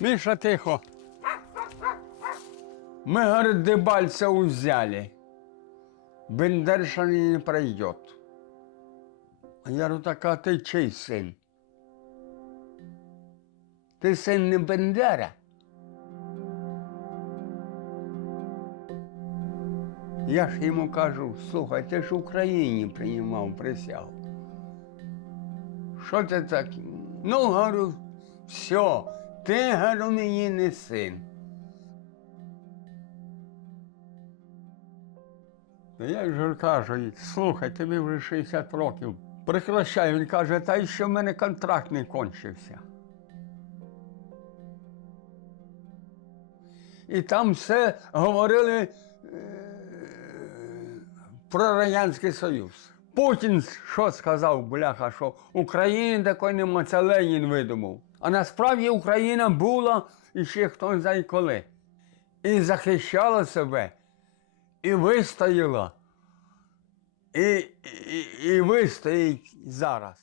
Миша, тихо. Мы, говорит, Дебальца взяли. Бендершин не пройдет. А я говорю, так а ти чий син? Ти син не Бендера? Я ж йому кажу, слухай, ти ж в Україні приймав присягу. Що це таке? Ну, говорю, все, ти, говорю, мені не син. Та Я ж кажу, слухай, тобі вже 60 років. Прекращай, він каже, та й що в мене контракт не кончився. І там все говорили е, про Радянський Союз. Путін що сказав, бляха, що України такої нема, це Ленін видумав. А насправді Україна була і ще хто знає коли. І захищала себе, і вистояла, і, і, і вистоїть зараз.